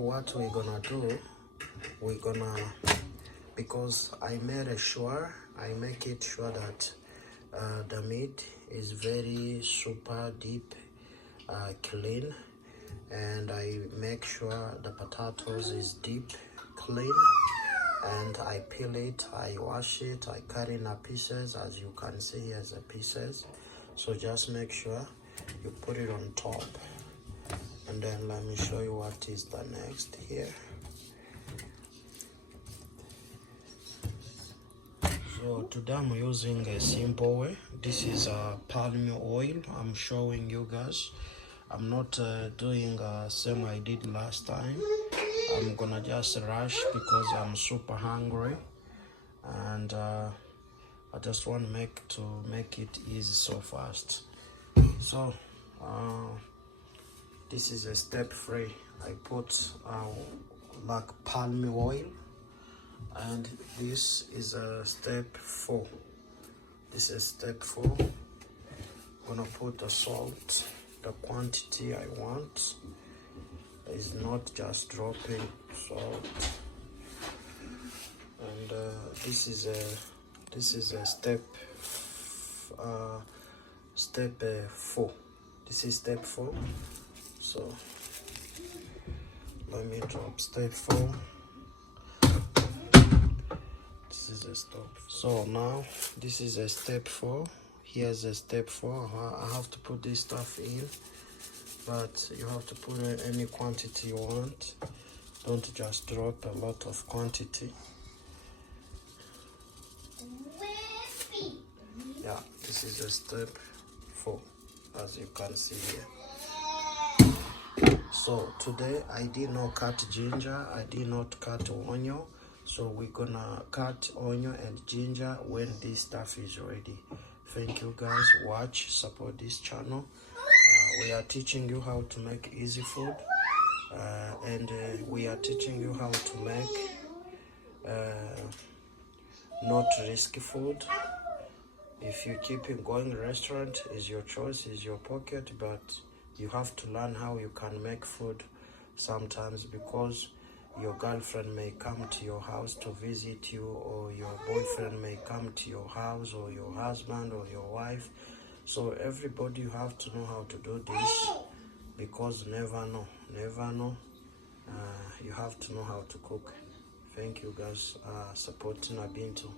what we're gonna do, because I make it sure that the meat is very super deep clean, and I make sure the potatoes is deep clean, and I peel it, I wash it, I cut in pieces. As you can see, here's the pieces. So just make sure you put it on top, and then let me show you what is the next here. So today I'm using a simple way. This is palm oil I'm showing you guys. I'm not doing same I did last time. I'm gonna just rush because I'm super hungry, and I just want to make it easy so fast. So this is a step 3. I put like palm oil, and this is a step 4. This is step 4. I'm gonna put the salt, the quantity I want. Is not just dropping salt. And this is a step 4. This is step 4. So let me drop step 4. This is a step. So now this is a step 4. Here's a step 4. I have to put this stuff in, but you have to put in any quantity you want. Don't just drop a lot of quantity. Yeah, this is a step 4, as you can see here. So today I did not cut ginger, I did not cut onion. So we're gonna cut onion and ginger when this stuff is ready. Thank you guys. Watch, support this channel. We are teaching you how to make easy food, and we are teaching you how to make not risky food. If you keep it going, restaurant is your choice, is your pocket, but you have to learn how you can make food sometimes, because your girlfriend may come to your house to visit you, or your boyfriend may come to your house, or your husband or your wife. So everybody, you have to know how to do this, because never know. You have to know how to cook. Thank you guys, supporting Abintu.